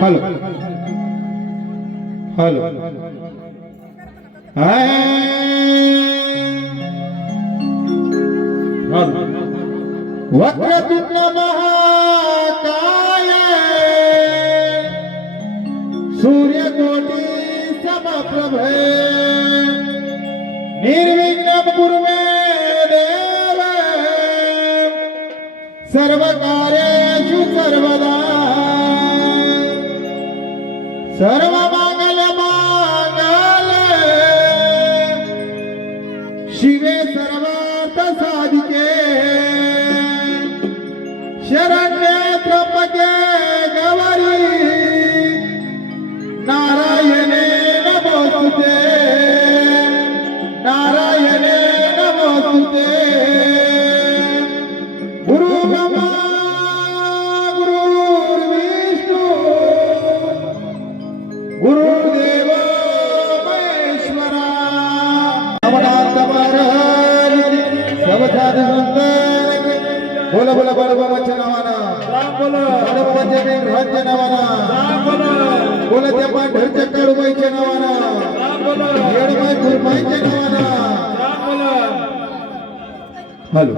Hello hello hi Vakratunda महाकाय सूर्यकोटि समप्रभ निर्विघ्नं कुरु मे देव सर्वकार्येषु सर्वदा सर्वमंगल मांगल्ये शिवे सर्वार्थ साधिके शरण्ये त्र्यंबके गौरी नारायणे नमोस्तुते नारायणे नमोस्तुते गुरु ब्रह्मा गुरुर्विष्णु गुरुदेव महेश्वरा अमरनाथ महाराज सब साधु संत बोला बोला बडोबाच्या नावानं बडोबाच्या राज्य नावानं बोला त्या पांढरच्या कडूबाईच्या नावानं येडबाई गुरबाईच्या नावानं हॅलो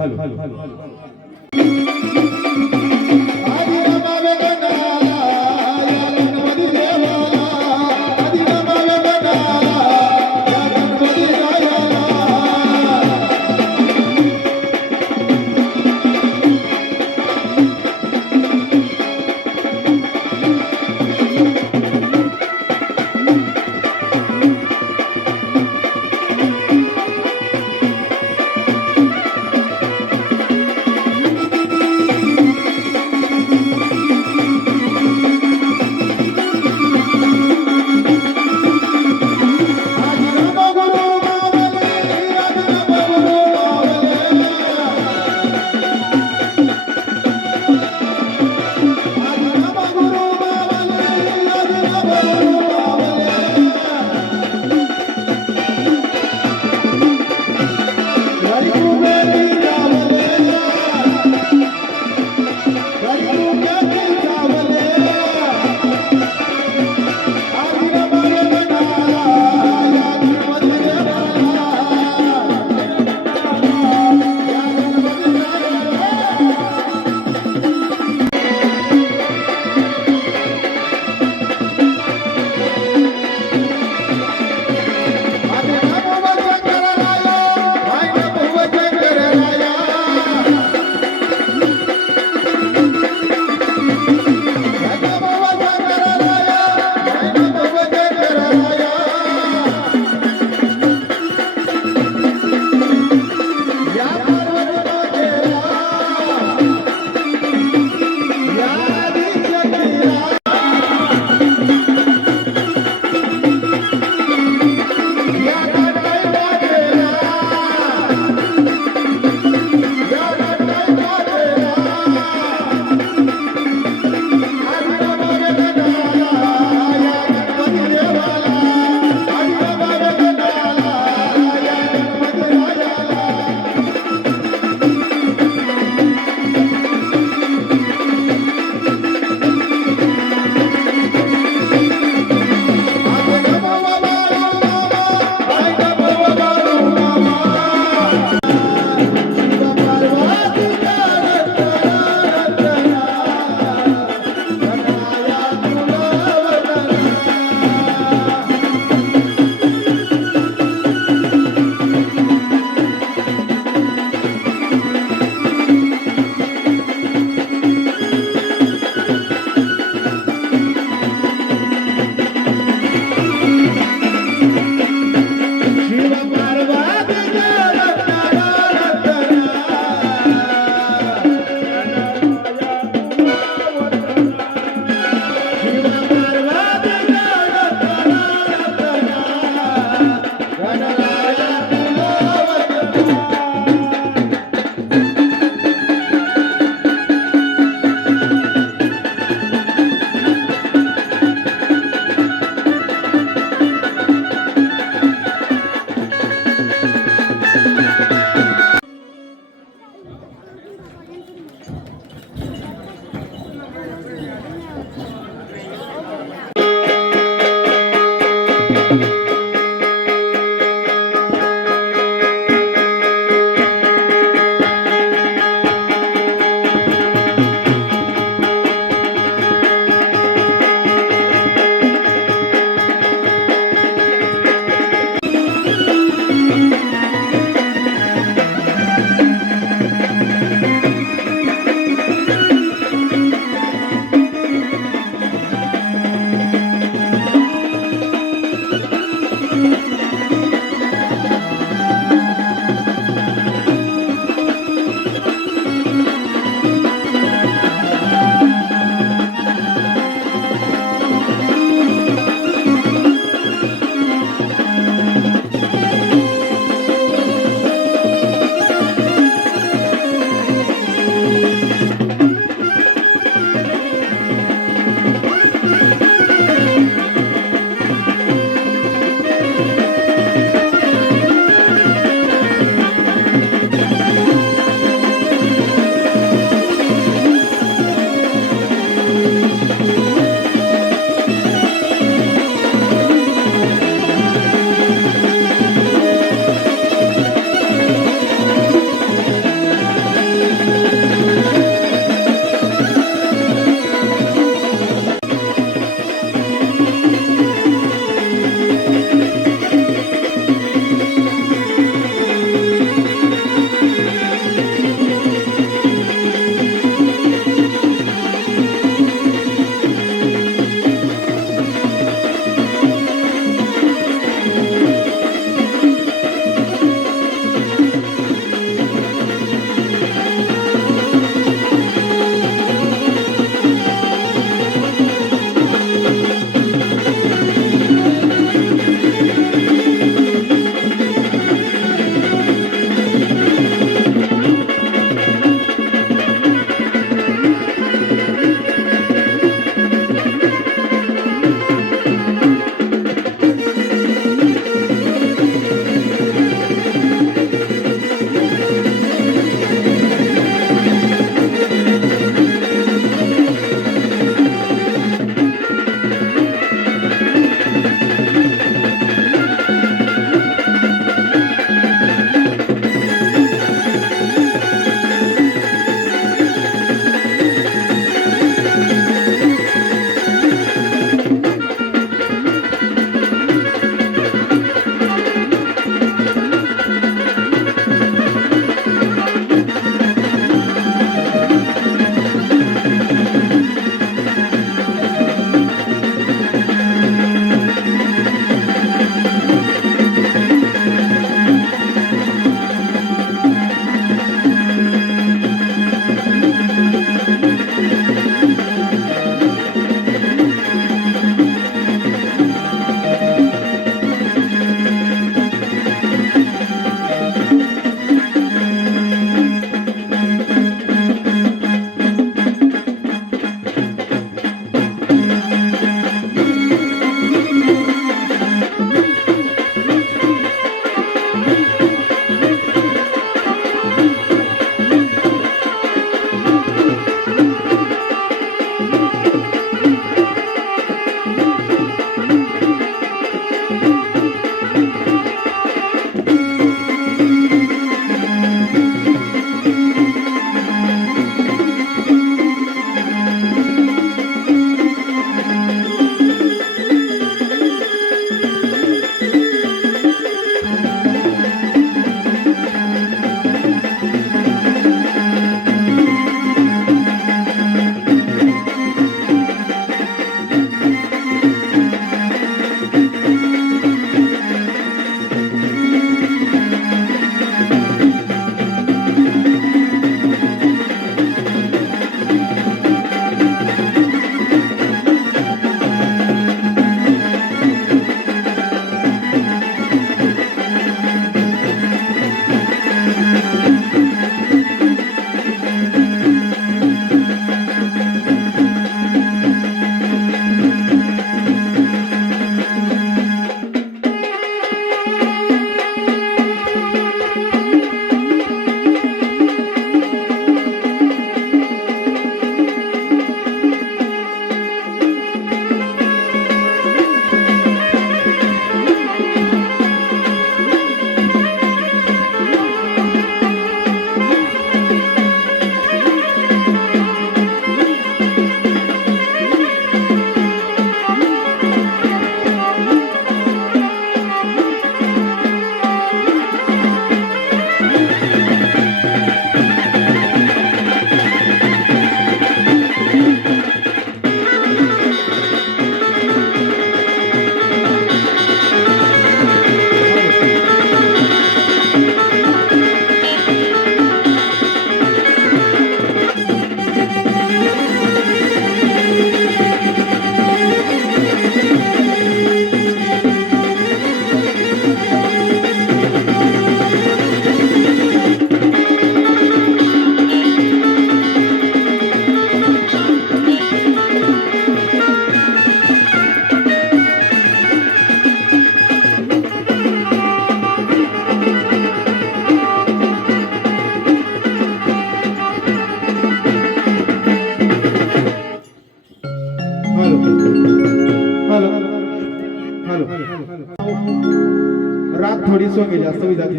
थोडी सोंगे जास्त होई जाते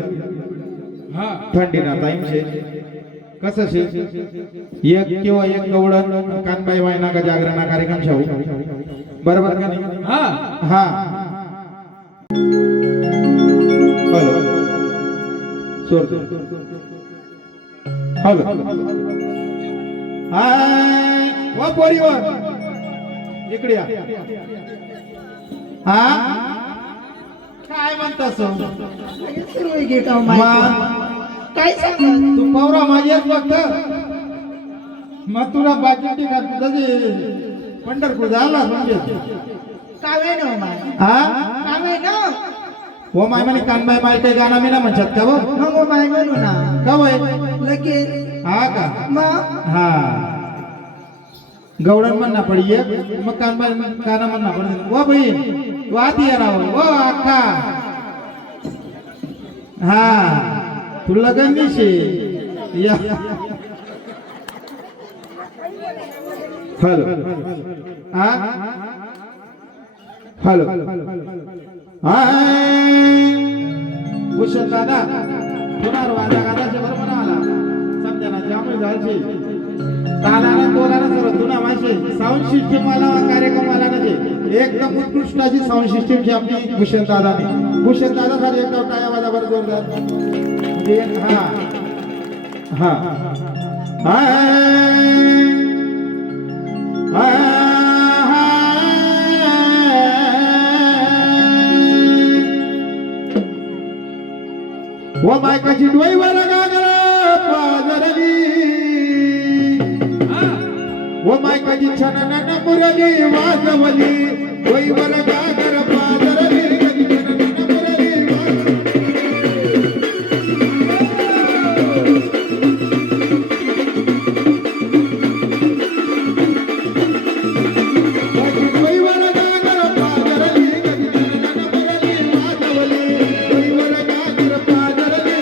हा थंडी ना टाइम शे कसं शे एक किंवा एक गवडण कानबाई वायना का जागरणा कार्यक्रम शाहू बरोबर का नाही हा हा हॅलो सोर हॅलो हाय वा पोरीवर इकडे या हा काय म्हणतास सुरू आहे की का माहिती? काय सांगा तू पवरा माझ्याच बघत मग तुला बाकी का तुझे पंढरपूर झाला म्हणजे कावे ना माय हा कावे ना हो माय म्हणे कानबाई माय काही गाणं मी ना म्हणतात का बघ मग माय म्हणू ना का वय लगेच हा का मग हा गवडण म्हणना पडी एक मग कानबाई गाणं म्हणना पडी व बहीण तू आती या राव व अक्का हा तू लगन दिशी या हॅलो हा हॅलो भूषण दादा पुनर वाजा गादाचे बरोबर आला समजा त्यामुळे जायचे तालाना तोलाना सर्व तुना मासे साऊंड सिस्टीम वाला कार्यक्रम वाला नजे एकदम उत्कृष्टाची साऊंड सिस्टीम ची आपली भूषण दादाने भूषण दादा साठी एकदम टाळ्या वाजावर जोरदार म्हणजे हा हा व मायकाची डोईवर गागर पाजरली व मायकाची छनन मुरली वाजवली डोईवर गागर पाजरली छनन मुरली डोईवर गागर पाजरली छनन मुरली वाजवली डोईवर गागर पाजरली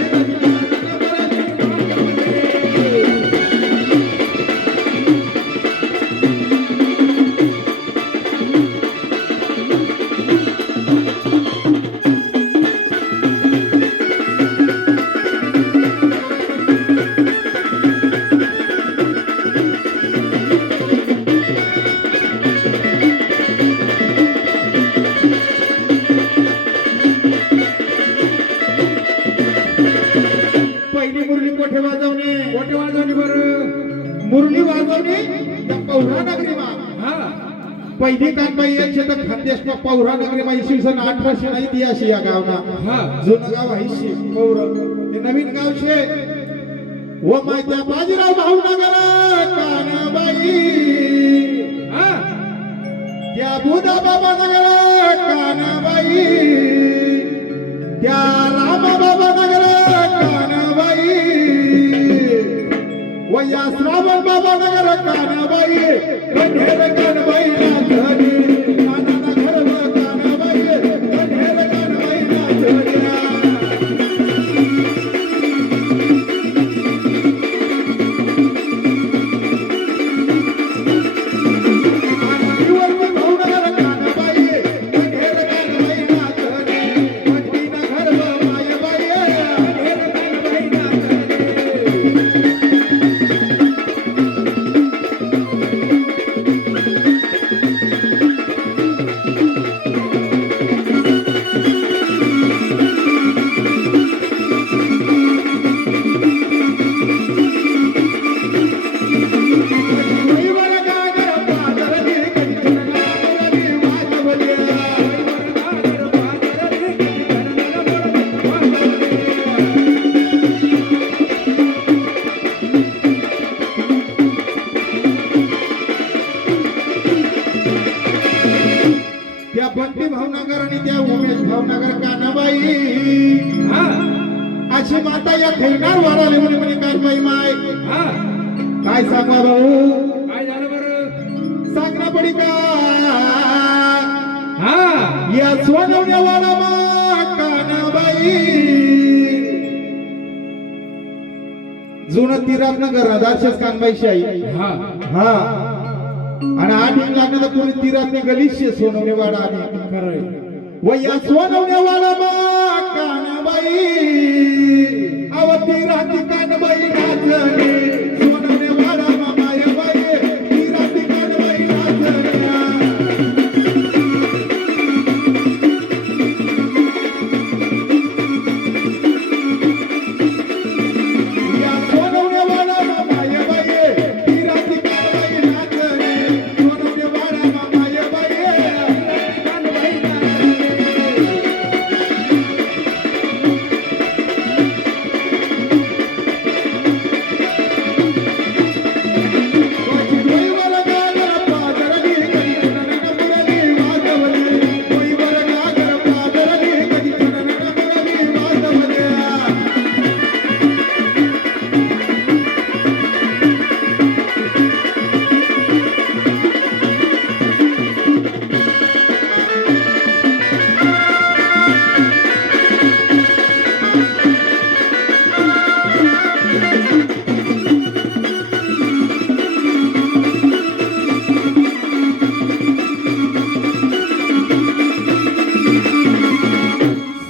पहिली मुरली कोठे वाजवणे बरं मुरली वाजवणे त्या पौरा नगरी मा हा पहिली कानबाई यायचे तर खानदेश मा पौरा नगरी मा इसवी सन 1800 नाही ती अशी या गावना हा जुनं गाव आहे शे पौर हे नवीन गाव शे व मायच्या बाजीराव भावनगर कानबाई हा त्या बुधा बाबा नगर कानबाई त्या राम बाबा नगर कानबाई व या श्रावण बाबा नगर कानबाई कन्हेर कानबाई नाचली कानाना घरव कानबाई कन्हेर कानबाई नाचल्या त्या बंटी भावनगर आणि त्या उमेश भावनगर कानाबाई हा अशी माता या खेळणार वाराले म्हणे म्हणे कानबाई माय हा काय सांगा भाऊ काय झालं बरं सांग ना पडी का हा या सोनवण्या वाला मा कानाबाई जुनं तिरापनगर दारशेच कानबाईशी आई हा हा आणि 8 लागणार तर कोणी तिरापने गलिशे सोनवणे वाडा आणि खरंय व या सोनवणे वाडा मा कानबाई अवती राती कानबाई नाचणे सोनवणे वाडा मामाय बाई ती राती कानबाई नाचणे या सोनवणे वाडा मामाय बाई ती राती कानबाई नाचणे सोनवणे वाडा मामाय बाई कानबाई नाचणे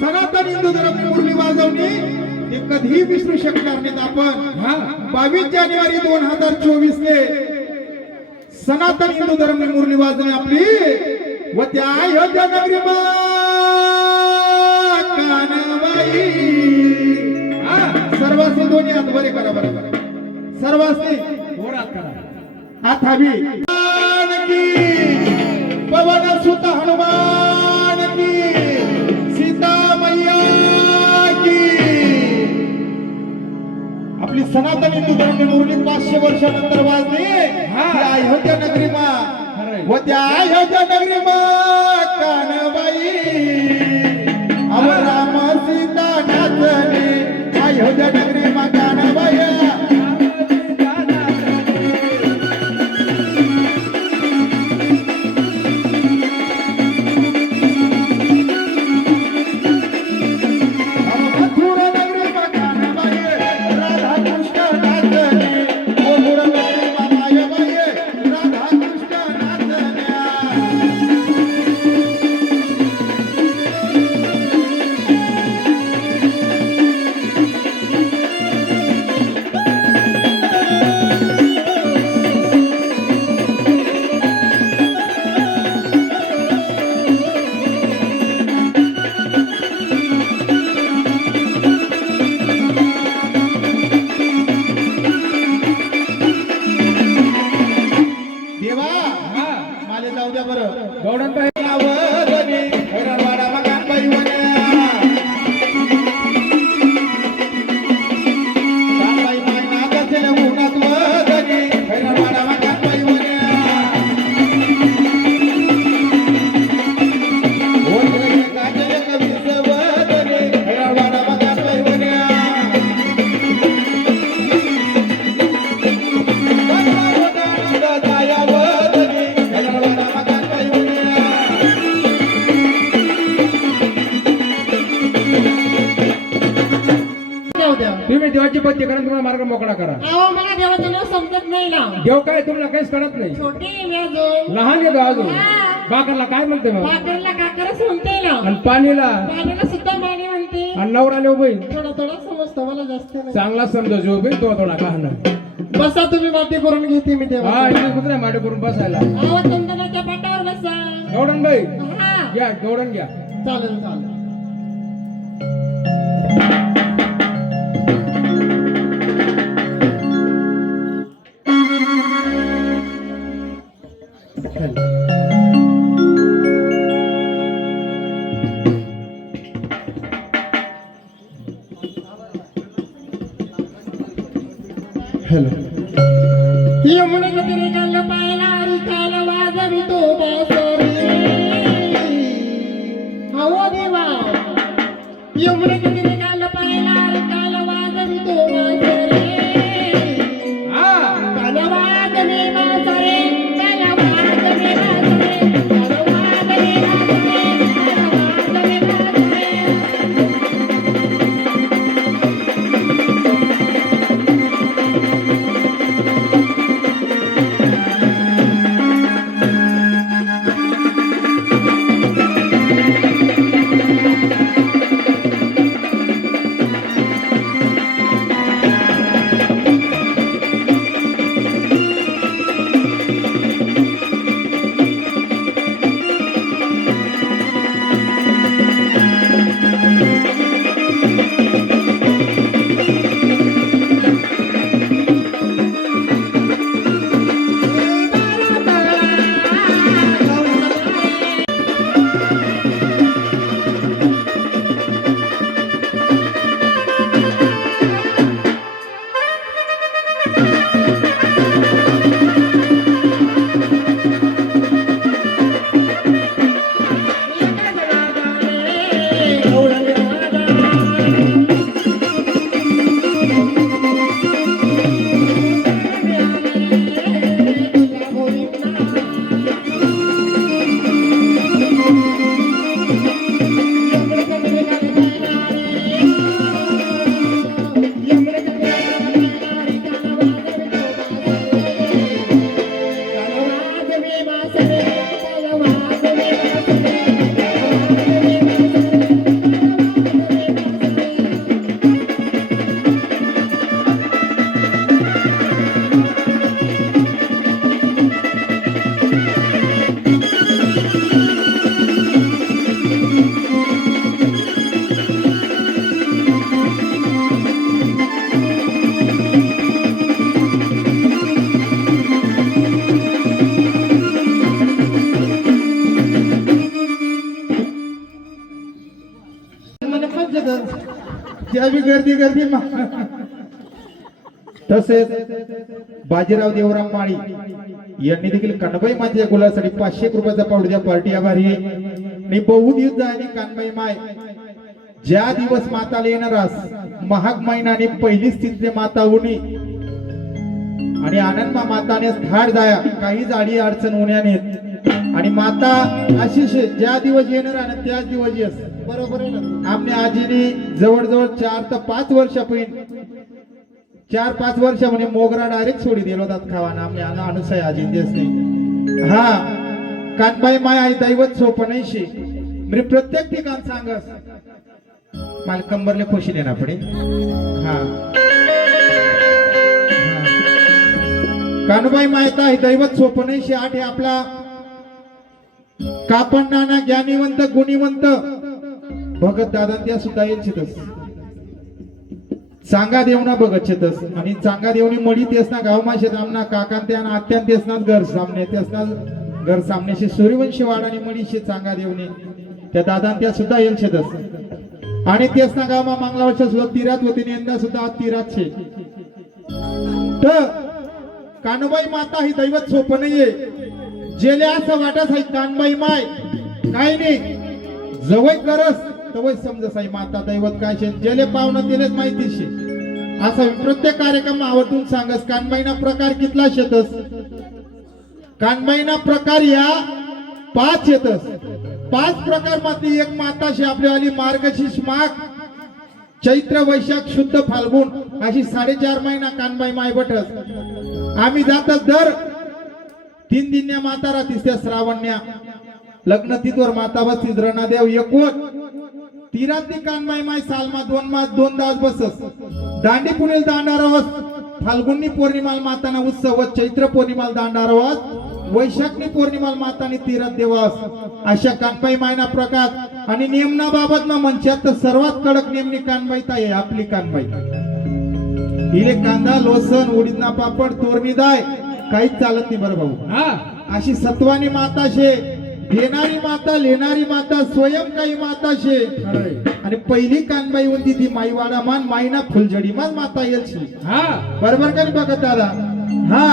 सनातन हिंदू धर्म मुरली वाजवणी हे कधीही विसरू शकणार नाहीत आपण हा 22 जानेवारी 2024 ने सनातन हिंदू धर्म मुरली वाजवणी आपली व त्या अयोध्या नगरी कानबाई हा सर्वांनी दोन्ही हात बरे करा बरोबर सर्वांनी जोरात करा हात हवी पवन सुत हनुमान की सीता मैया की आपली सनातन हिंदू धर्म मुरली 500 वर्षानंतर वाजली हा. त्या अयोध्या नगरी खरंय. व त्या अयोध्या नगरी कानबाई अव राम सीता नाचणे अयोध्या नगरी कानबाई मथुरा नगरी कानबाई राधा कृष्ण नाचणे गोकुळ नगरी मामायबाई राधा कृष्ण नाचण्या देवा हा माले जाऊ द्या बरं गौडन बाई नावदनी हैराणवाडा कानबाई वन्या कानबाई माय नाचते उन्हात वदनी हैराणवाडा कानबाई वन्या ओळखले काजले कवीस वदनी हैराणवाडा कानबाई वन्या दाया वदनी हैराणवाडा कानबाई वन्या देव देव तुम्ही देवाची पत्ती करा तुम्हाला मार्ग मोकळा करा अहो मला देवाचं नाव समजत नाही ना देव काय तुम्हाला काहीच कळत नाही छोटी आहे मी अजून लहान आहे तो अजून हा. बाकरला काय म्हणते मग भाकरला काकरच म्हणते ना आणि पाणीला पाण्याला सुद्धा पाणी म्हणते आणि नवराले उभी थोडा थोडा समजतं मला जास्त नाही चांगला समजा जो उभी तो थोडा कहाणं बसा तुम्ही माती करून घेते मी देवा हा इथे कुत्र्या माटे करून बसायला अहो चंदनाच्या पाटावर बसा गौडन बाई हा घ्या गौडन घ्या चालेल चालेल हॅलो यमुनेच्या तीरी चाललं पाहायला रिखायला वाजवी तो बासरी हवो देवा यमुनेच्या तीरी चाललं पाहायला रिखायला वाजवी तो बासरी हा काला वाजवी बासरी काला वाजवी बासरी काला वाजवी बासरी काला वाजवी बासरी त्यावी गर्दी गर्दी तसेच बाजीराव देवराम माळी यांनी देखील कणबाई माझ्या गुलासाठी 500 रुपयाचा पावड्या पार्टी आभारी आहे. आणि बहुत युद्ध आणि कानबाई माय ज्या दिवस माताला येणारास महाग महिनाने पहिली स्थितीने माता उनी आणि आनंदमा माताने थाट जाया काही जाडी अडचण उन्याने आणि माता आशिष ज्या दिवस येणार आणि त्याच दिवस येस बरोबर आहे ना. आमने आजीने जवळजवळ 4 ते 5 वर्षापर्यंत 4-5 वर्ष म्हणे मोगरा डायरेक्ट सोडी दिलो होतात खावाना आमने अनुसय आजी देस नाही. हा कानबाई माय आई दैवत सोपनाईशी म्हणजे प्रत्येक ठिकाण सांगस मला कंबरले खुशी देणार पडे. हा कानबाई मायता ही दैवत सोपनाईशी 8 हे आपला कापण नाना ज्ञानीवंत गुणीवंत भगत दादा त्या सुद्धा येतच चांगा देवना बघत शेतस आणि चांगा देवनी मडी तेच ना गाव माशेत आमना काकान त्या आत्यान तेच ना घर सामने तेच ना घर सामनेशी सूर्यवंशी वाडानी मडीशी चांगा देवनी त्या दादा त्या सुद्धा येल शेतस आणि तेच ना गाव मागला वर्ष सुद्धा तीरात होती यंदा सुद्धा तीरात छे. तर कानबाई माता ही दैवत सोपं नाहीये जेले असं वाटत आहे कानबाई माय काय नाही जवळ करस तवय समजस आहे माता दैवत काय शे जेले पावणं दिलेच माहिती शे असं प्रत्येक कार्यक्रम आवडून सांगस. कानबाईना प्रकार कितला शेतस कानबाईना प्रकार या 5 येतस 5 प्रकार मध्ये एक माता शे आपल्यावाली मार्गशीर्ष माघ चैत्र वैशाख शुद्ध फाल्गुन अशी 4.5 महिना कानबाई माय बटस. आम्ही जातच दर 3 दिन्या माता राहतीस त्या श्रावण्या लग्न तिथवर माता बसतीस रणादेव एकूण तीरातली कानबाई माय सालमा 2 मास 2 दास बसस. दांडी पुणेल दांडारवस फाल्गुनी पौर्णिमाल माताना उत्सव चैत्र पौर्णिमाल दांडारवस वैशाखनी पौर्णिमाल मातानी तीरात देवास अशा कानबाई मायना प्रकार आणि नियमना बाबत ना म्हणच्यात तर सर्वात कडक नेमनी कानबाई ताई आहे आपली कानबाई. हिले कांदा लोसन उडीदना पापड तोरणी दाय काहीच चालत नाही बरं भाऊ. हा अशी सत्वानी माता शे देणारी माता लेणारी माता स्वयं काही माता शे आणि पहिली कानबाई होती ती माईवाडा मान माईना फुलझडी मान माता येईल शे. हा बरोबर का बघत दादा. हा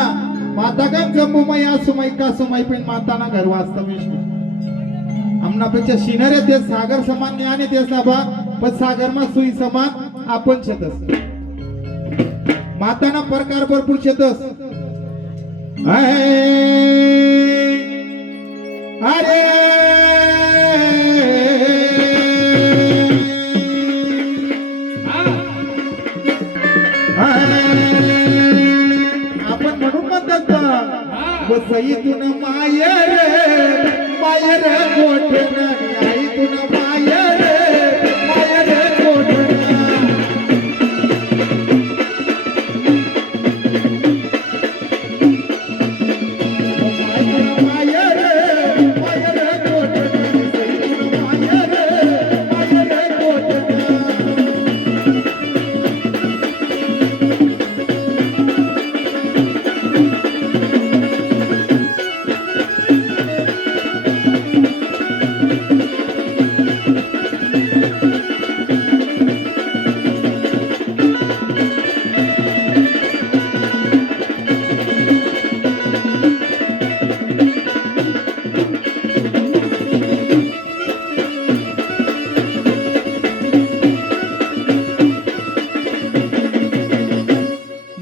माता का जम्बूमाई आसुमाई कासुमाई पण माताना घर वास्तव्य आमनापेक्षा शिनरे ते सागर समान ज्ञान आहे तेच ना बा पण सागर मा सुई समान आपण शेतस माताना प्रकार भरपूर शेतस. अरे आपण म्हणून म्हणतात वसईतून मायर मायर गोठण आईतून मायर मायर गोठण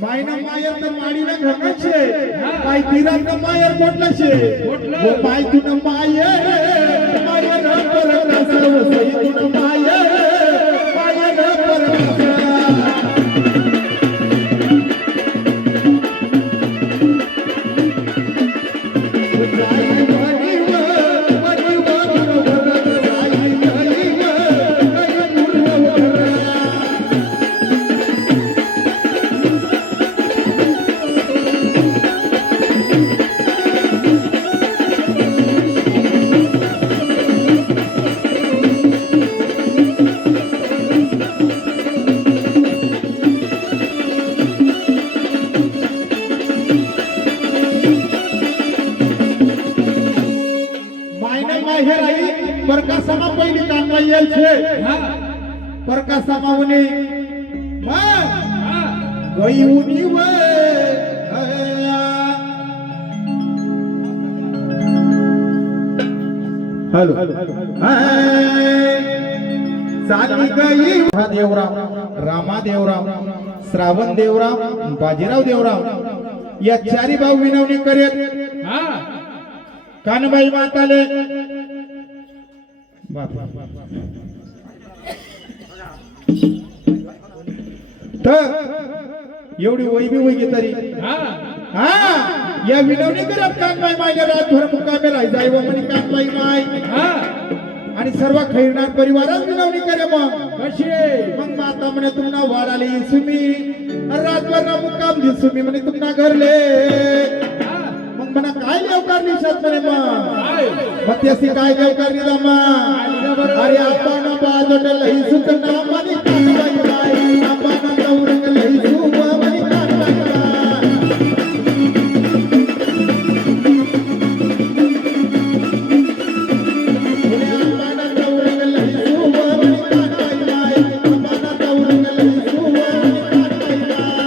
मायना मायर तर माडीना घरना छे माय तिरात मायर कोटला छे कोटला. वो माय तुन मायर मायर परत सर्व सई तुन मायर मायर परत मायना माहेर आई परकासमा पहिली कानवा येल छे हा परकासमा उनी मा हा गई उनी वे हेलो चाली गई देवराम रामा देवराम श्रावण देवराम बाजीराव देवराम या चारी भाऊ विनवणी करेत हा कानबाई माताले तर एवढी वैबी वैगे तरी हा हा या विनवणी करत कानबाई मायने रातभर मुकामे राही जाईव म्हणे कानबाई माय हा आणि सर्व खैरनार परिवारात विनवणी करे मग कशी मग माता म्हणे तुम्हाला वाढाली सुमी रातभर ना मुक्काम दि सुमी म्हणे तुम्हाला घरले हा मग म्हणा काय देवकार निशात म्हणे मग काय मग त्याची काय देवकार निदा मग अरे आपण बाजोट लई सुतना म्हणे कानबाई माय आपण गौरंग लई सुब म्हणे कानबाई माय आपण गौरंग लई सुब म्हणे कानबाई माय आपण गौरंग लई सुब म्हणे कानबाई माय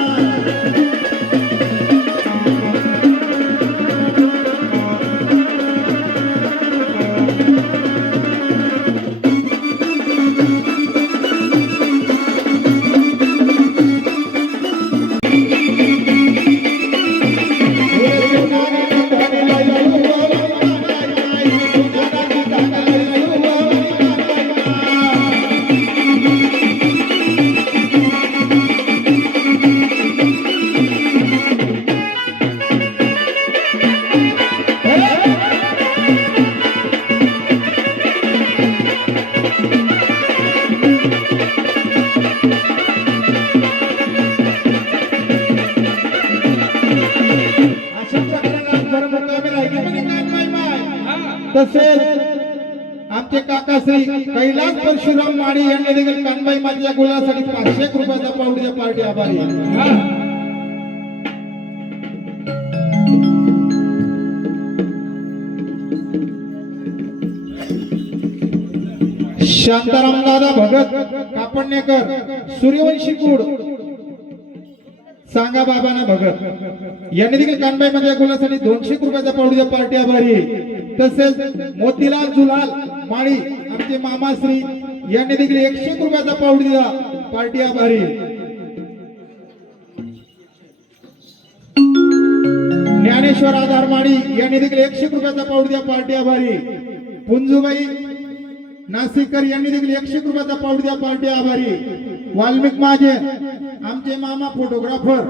अशा प्रकारे रातभर मुक्कामी राहिली म्हणे कानबाई माय. तसेच आमचे काका श्री कैलास परशुराम माडी यांनी देखील कानबाई मातेच्या गुलासाठी 500 रुपयाचा पावडीच्या पार्टी आभारी आहे. हा शांताराम दादा भगत कापडणेकर सूर्यवंशी कुड सांगा बाबांना भगत यांनी देखील कानबाई माझ्या गुलासाठी 200 रुपयाचा पावडीच्या पार्टी आभारी आहे. तसेच मोतीलाल जुलाल माळी आमचे मामाश्री यांनी देखील 100 रुपयाचा पावडीचा पार्टी आभारी आहे. ज्ञानेश्वर आधार माळी यांनी देखील 100 रुपयाचा पावडीचा पार्टी आभारी आहे. पुंजूबाई नाशिककर यांनी देखील 100 रुपयाचा पावडीचा पार्टी आभारी आहे. वाल्मिक माझे आमचे मामा फोटोग्राफर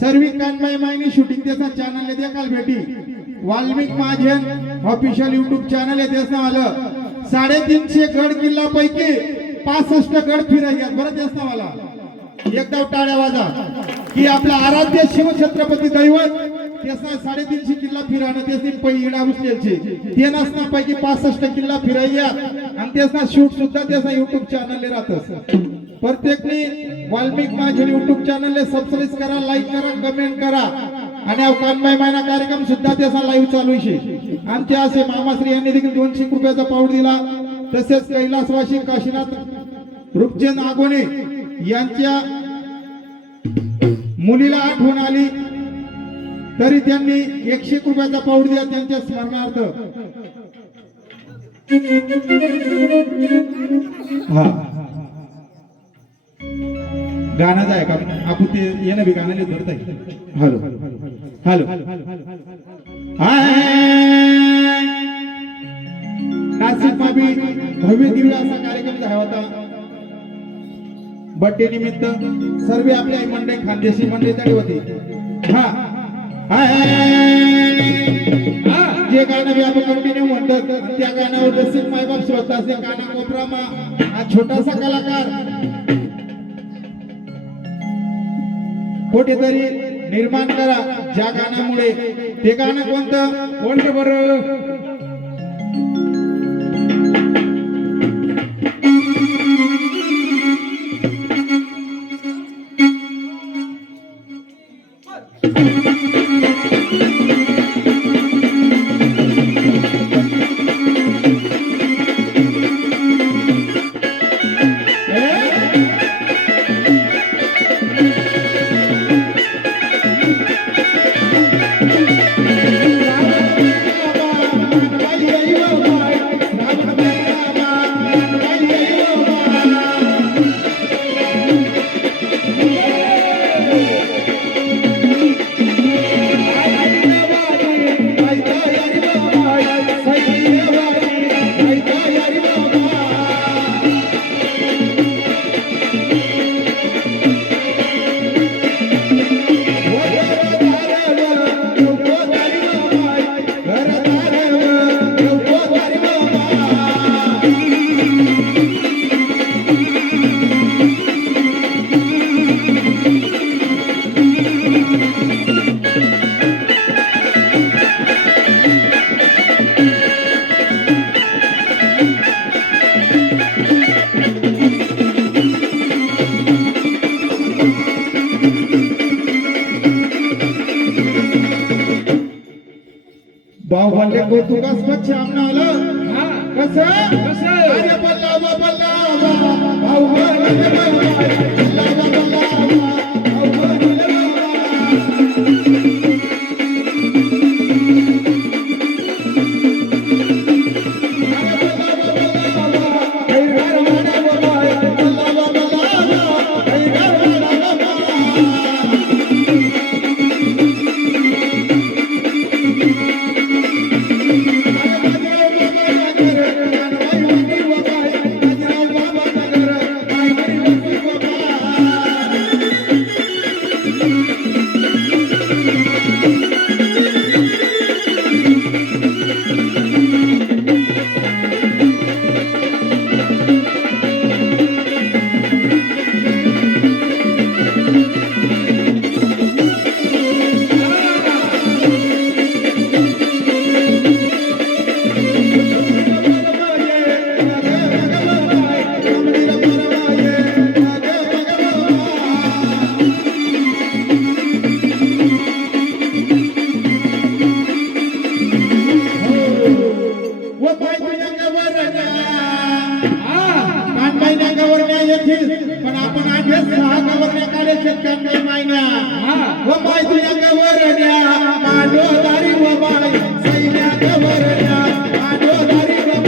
सर्वी कानबाई मायनी शूटिंग त्याचा चॅनल देखाल भेटी Valmik Mahajan official YouTube channel आहे त्याचं आलं 350 गड किल्ला पैकी 65 गड फिरायला बरं त्याचं मला एकदा टाळ्या वाजा की आपला आराध्य शिवछत्रपती दैवत त्याचा 350 किल्ला फिराणं त्याची पहिला उचलेलची ते नसना पैकी 65 किल्ला फिरायला आणि त्याचा शूट सुद्धा त्याचा युट्यूब चॅनल राहतं. प्रत्येकनी वाल्मिक माझे युट्यूब चॅनल सबस्क्राईब करा, लाईक करा, कमेंट करा आणि कानबाई मायना कार्यक्रम सुद्धा त्याचा लाईव्ह चालू आहे. आमचे असे मामाश्री यांनी देखील 200 रुपयाचा पाऊड दिला. तसेच कैलासवासी काशीनाथ रूपचंद आगोने यांच्या मुलीला आठवण आली तरी त्यांनी 100 रुपयाचा पाऊड दिला त्यांच्या स्मरणार्थ. हा गाणं जाय का आपण ते येणं बी गाणं धरत आहे. हॅलो हॅलो नाशिक माबी भव्य दिव्य असा कार्यक्रम झाला होता. बर्थडे निमित्त सर्व आपल्या आई मंडळी खानदेशी मंडळी झाली होती. हा जे गाणं बी आपण कंटिन्यू म्हणतात त्या गाण्यावर रसिक मायबाप श्रोता असे गाणं कोपरामा हा छोटासा कलाकार कुठेतरी निर्माण करा ज्या गाण्यामुळे ते गाणं कोणतं बरं भाऊ म्हणले कौतुकास स्वच्छ आमनावलं कसं अरे बल्लावा बल्लावा भाऊ म्हणले बल्लावा बल्लावा भाऊ म्हणले पण आपण आठव्या सहा गवरण्या काढे शेतकऱ्यांना मायना व माय तुझ्या गवरण्या मांडोदारी व माय सैन्या गवरण्या मांडोदारी व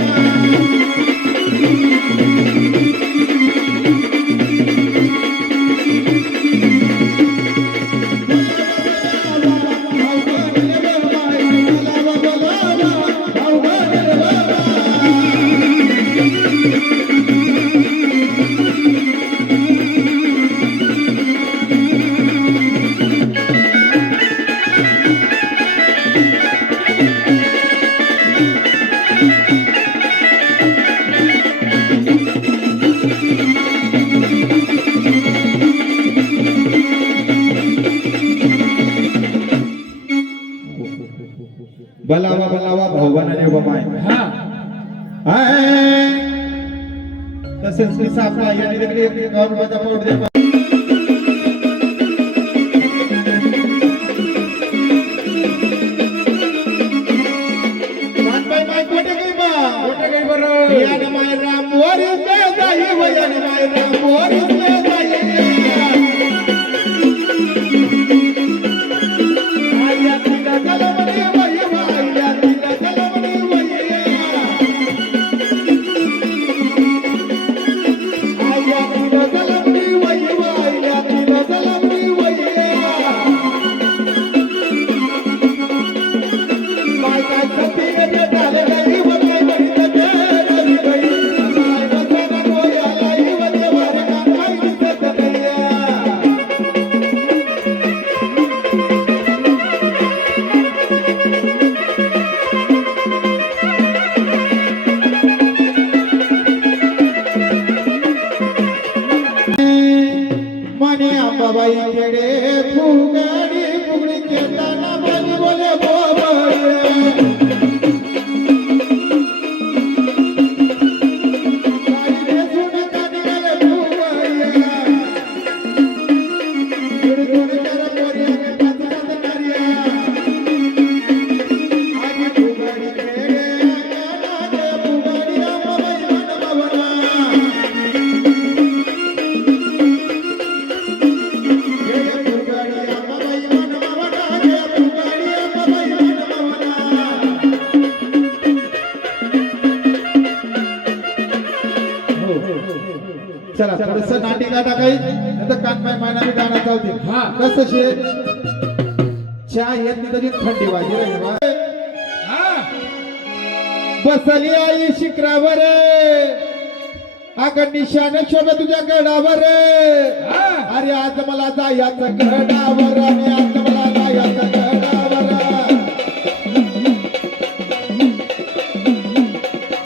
बलावा बलावा भाऊबानाने बमाय तसेच किस्सा आपला या निरगडी गौरवाचा पाऊट दे माय माय कोटे गई बरं या माय राम वरी दे जाई वया माय राम वरी दे जाई आया तिला गलमणी वया आया तिला गलमणी वया आया तिला गलमणी वया थोडस नाटिका टाकाई तर कानपाय मायना बी गाणं चालते हा. कसं शे चहा येत नाही तरी थंडी वाजी रे बा. हा. बसली आई शिखरावर अगं निशाण शोभ तुझ्या गडावर हा. अरे आज मला जायचं गडावर आणि आता